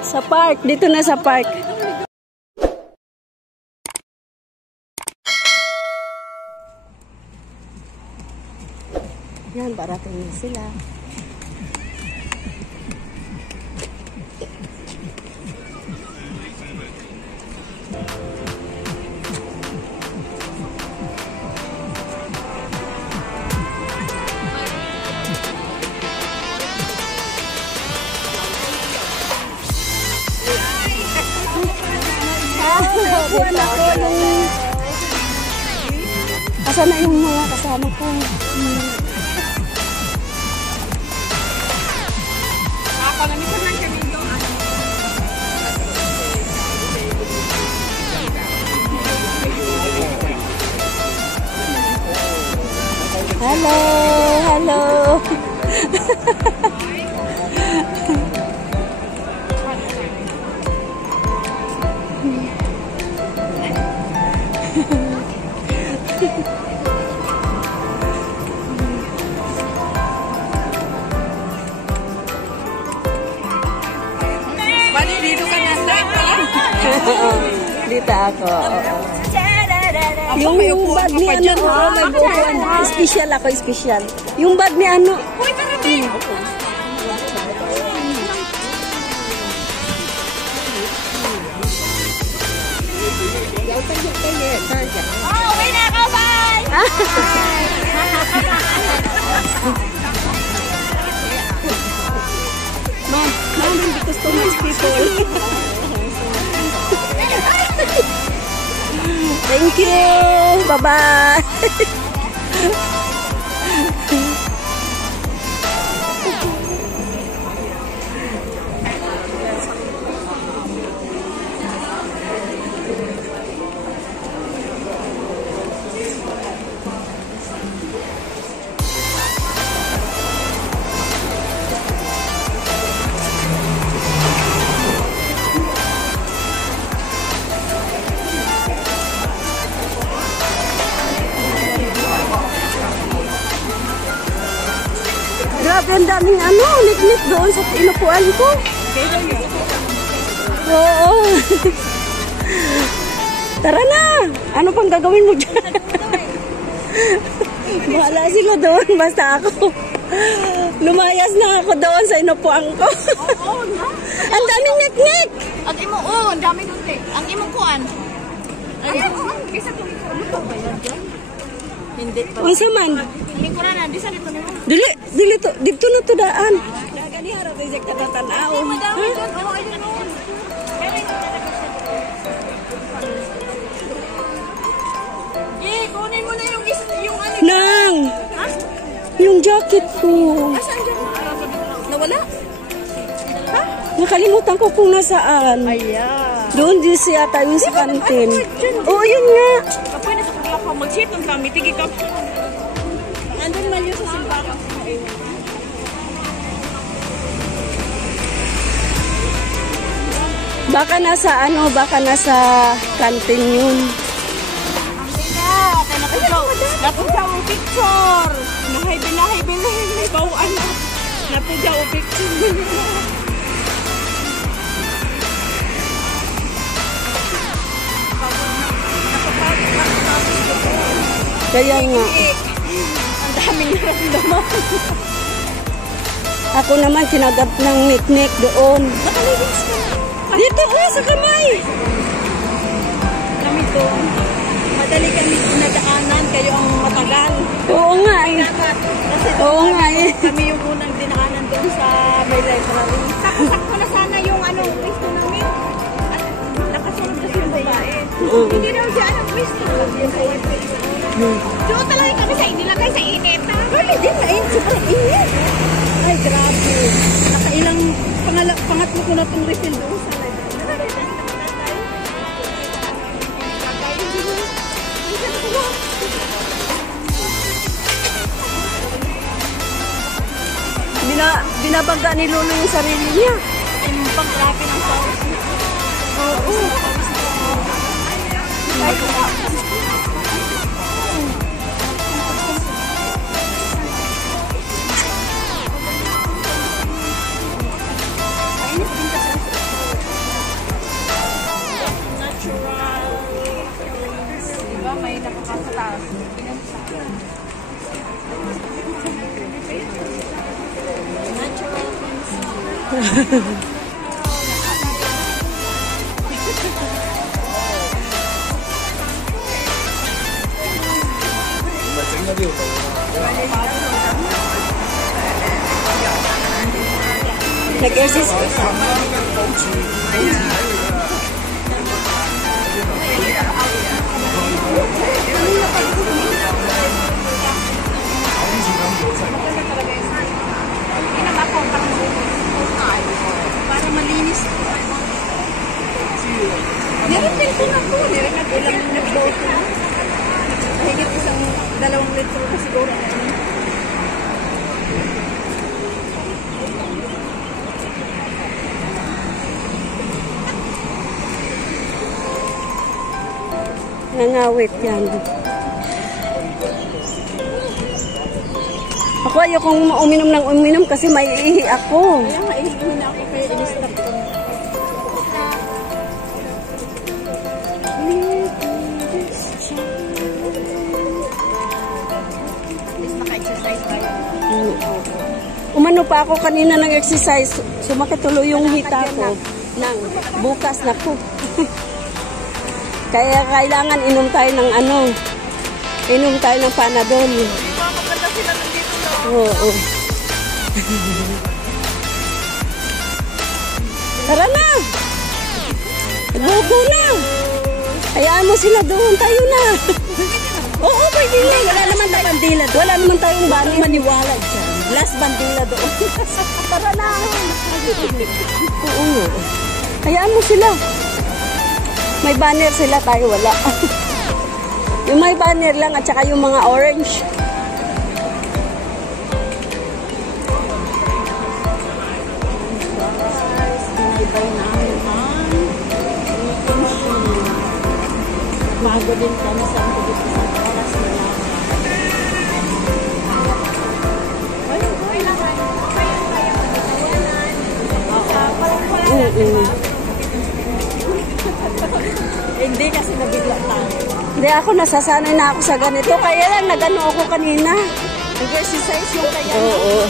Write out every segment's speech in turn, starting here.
Sa park. Dito na sa park. Yan, parating na sila. Asa na yung mga kasama ko? Hello, hello. Dito ka na sa Dito ako. Yung bag ni ano, may bukuan. Special ako, special. Yung bag ni ano. Uy, parating! Oh, uwi na ako, bye! Ma'am, hindi customers people. Thank you. Bye-bye. Grabe, ang daming ano, lit-lit doon sa inupuan ko. Oo. Tara na! Ano pang gagawin mo dyan? Bahala sila doon, basta ako. Lumayas na ako doon sa inupuan ko. Oo, na. Ang daming nik-nik! Ang imo, ang dami doon, te. Ang imong kuan. Ay, isa to. Ano pa ba yan dyan? Hindi pa. Unsa man? Lingkuran na, di sa dito na mo. Dili to, dito na to daan. Gani harap na siya katatanaw. Ay, madami doon. Oo, ayun doon. Kunin mo na yung ano. Nang! Ha? Yung jacket ko. Asan dyan? Nawala? Ha? Nakalimutan ko kung nasaan. Ayan. Doon din siya tayo sa kantin. Oo, yun nga. Kapoy na sa paglakaw. Mag-sitong kami. Tigi ka. Andun man yun sa simbahan. Baka nasa ano, baka nasa kantin yun. Napujaw ang picture. Nahay-binahay-binahay. May bawaan. Napujaw ang picture. Kaya nga. Ang daming naramdaman. Ako naman kinagat ng nik-nik doon. Nakalibins ka. Dito po sa kamay. Kami doon. Madali kami nadaanan. Kayo ang matagal. Oo nga eh. Kasi Oo nga eh. kami yung unang dinaanan doon sa may library. Sakto na sana yung ano, pwesto namin. At nakasunod kasi yung babae. Hindi daw siya ang pwesto. Doon talaga kami sa inilagay sa init. Ay, di na eh. Sobrang init. Ay, grabe. Nakailang pangatlo ko na itong refill doon sa library. Binabangga ni Lolo yung sarili niya. Yung pang-grabe ng sauce. Oo. Nag-exercise. Para malinis. Nirepil ko na po. Ilang nag-boat na. Higit 2 litro na siguro. Nangawit yan. Ako ayokong uminom ng uminom kasi may ihi ako. Kaya nga, ihihin na ako kaya in-stop ko. Is naka-exercise tayo. Umano pa ako kanina ng exercise. Sumakit tuloy yung hita ko. Nang bukas na ko. Kaya kailangan inom tayo ng ano. Inom tayo ng Panadol. Maganda sila nandito na. Oo. Tara na! Lugo na! Hayaan mo sila doon. Tayo na! Oo, pwede na. Wala naman na bandila doon. Wala naman tayong banner. Maniwala dyan. Last bandila doon. Tara na! Oo. Hayaan mo sila. May banner sila, tayo wala. Yung may banner lang at saka yung mga orange. Bago din kami sa oras na lang. Hindi kasi nabigla tayo. Hindi ako, nasasanay na ako sa ganito. Kaya lang, nag-ano ako kanina. Nag-exercise yung kaya. Oo.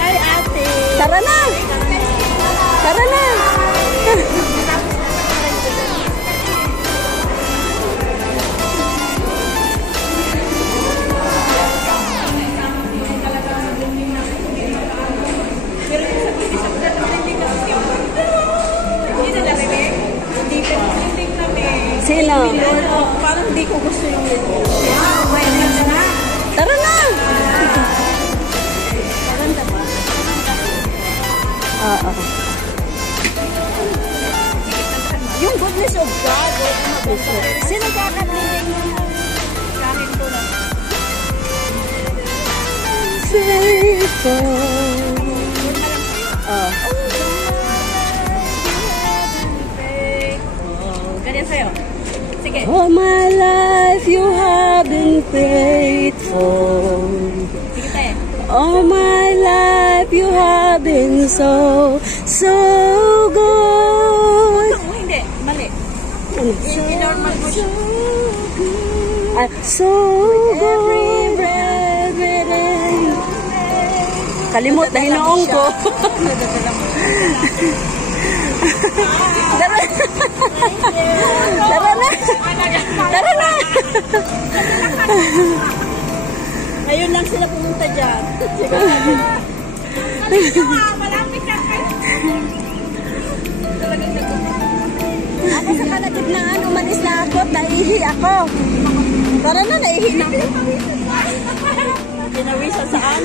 Hi, ate. Tara na! Tara na! Sino? Parang hindi ko gusto yung lito. Tara na! Maganda ba? Oo. Yung goodness of God. Sino kakatiling mo? Kahit ko lang. Faithful. Oh. Ganyan sa'yo. Sige. All my life you have been faithful. Sige tayo. All my life you have been so good. Oh, hindi. Mali. Ano? In normal mo siya. So good. Kalimot na hinoong ko. Tara na. Tara na. Tara na. Ngayon lang sila pumunta dyan. Malapit na kayo. Talagang Ako sa kalagitnaan, umalis na ako, naihi ako. Tara na, naihi na ako. Ginawisan saan?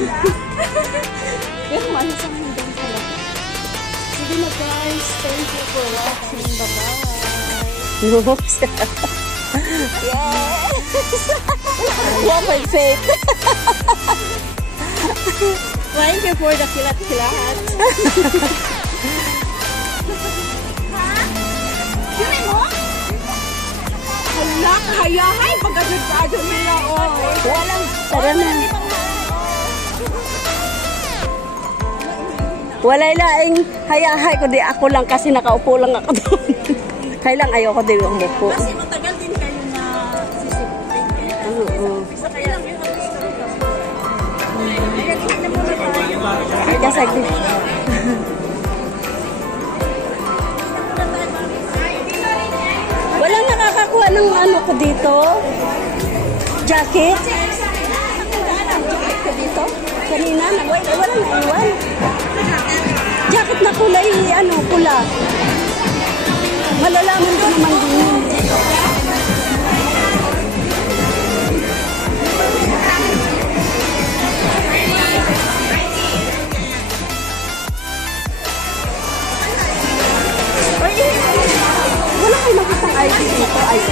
Pero ano sa mga doon pala. Sige na guys, thank you for watching. Bye-bye. Yes! Walk with faith. Thank you for the kilat-kilat. Yun mo? Hala, kayahay. Pagkagod-agod nila. Walang, tara na. Walay laing hayahay ko di ako lang kasi nakaupo lang ako doon. Kaya lang ayoko din umupo. Kasi matagal din kayo na sisiputin. Isa kaya lang yung Kasi walang nakakakuha ng ano ko dito. Jacket. Jacket ko dito. Kanina, wala na iwan. Jacket na kulay, ano, pula. Malalaman ko naman din. Wala kayo nakitang ID dito, ID.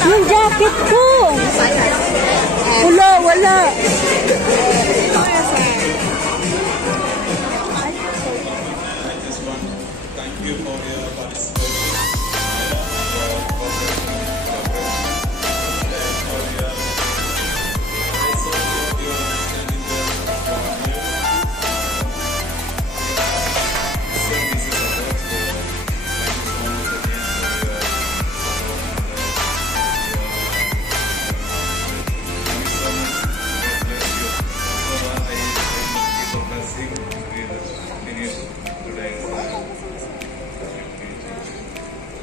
Yung jacket ko. Wala. Thank you for your participation.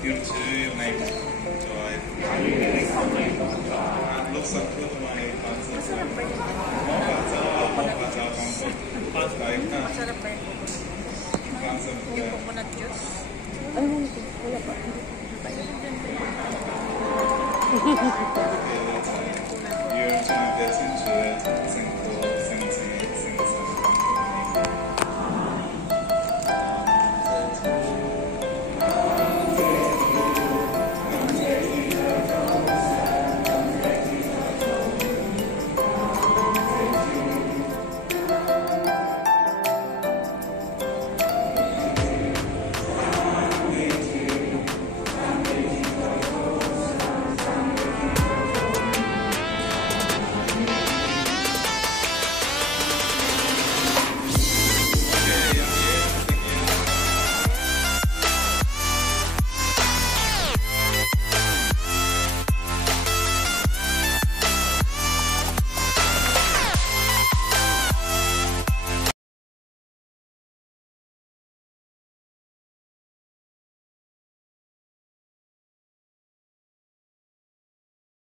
You too, you make joy. And look so good to my concert. You're trying to get into it.